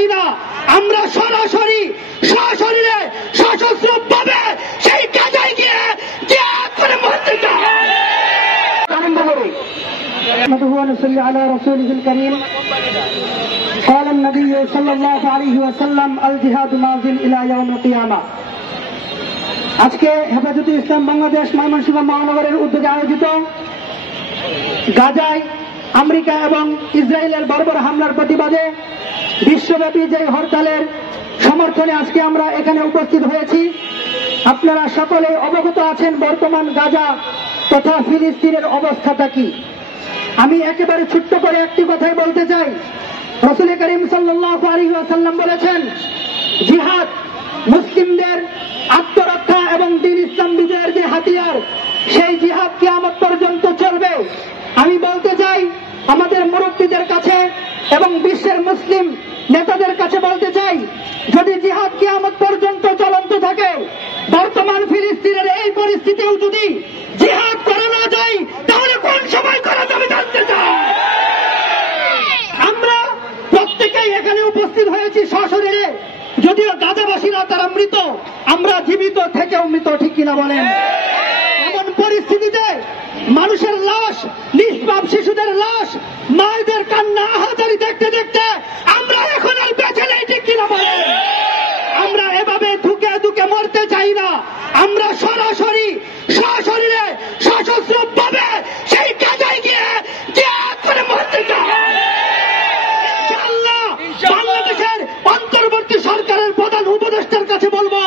চাই না, আমরা সরাসরি সশরীরে সশস্ত্রভাবে সেই গাজায় গিয়ে জিহাদ করে মরতে চাই। نحمده ونصلي على رسوله الكريم. قال النبي صلى الله عليه وسلم الجهاد ماضٍ إلى يوم القيامة. আজকে হেফাজতে ইসলাম বাংলাদেশ ময়মনসিংহ মহানগরের উদ্যোগে আয়োজিত গাজায় আমেরিকা এবং ইসরায়েলের বর্বর হামলার প্রতিবাদে বিশ্বব্যাপী যে হরতালের সমর্থনে আজকে আমরা এখানে উপস্থিত হয়েছি। আপনারা সকলে অবগত আছেন বর্তমান গাজা তথা ফিলিস্তিনের অবস্থাটা কি। আমি একেবারে ছোট্ট করে একটি কথাই বলতে চাই। রাসূল করিম সাল্লাল্লাহু আলাইহি ওয়াসাল্লাম বলেছেন, জিহাদ মুসলিমদের আত্মরক্ষা এবং দ্বীন ইসলাম বিজয়ের যে হাতিয়ার, সেই জিহাদ কিয়ামত পর্যন্ত চলবে। আমি বলতে চাই আমাদের মুরব্বীদের কাছে এবং বিশ্বের মুসলিম নেতাদের কাছে বলতে চাই, যদি জিহাদ কিয়ামত পর্যন্ত চলন্ত থাকে, বর্তমান ফিলিস্তিনের এই পরিস্থিতিও যদি জিহাদ করা না যায়, তাহলে কোন সময় করা যাবে জানতে চাই। আমরা প্রত্যেকেই এখানে উপস্থিত হয়েছি সশরীরে, যদিও গাজাবাসীরা তারা মৃত, আমরা জীবিত থেকেও মৃত, ঠিক কিনা বলেন? এমন পরিস্থিতিতে মানুষের লাশ, নিষ্পাপ শিশুদের লাশ, মায়েদের কান্না আহাজারি দেখতে দেখতে আমরা এখন আর বেঁচে নেই, ঠিক কিনা বলেন? আমরা এভাবে ধুকে ধুকে মরতে চাই না, আমরা সরাসরি সশরীরে সশস্ত্রভাবে সেই গাজায় গিয়ে জিহাদ করে মরতে চাই। ইনশাআল্লাহ বাংলাদেশের অন্তর্বর্তী সরকারের প্রধান উপদেষ্টার কাছে বলবো,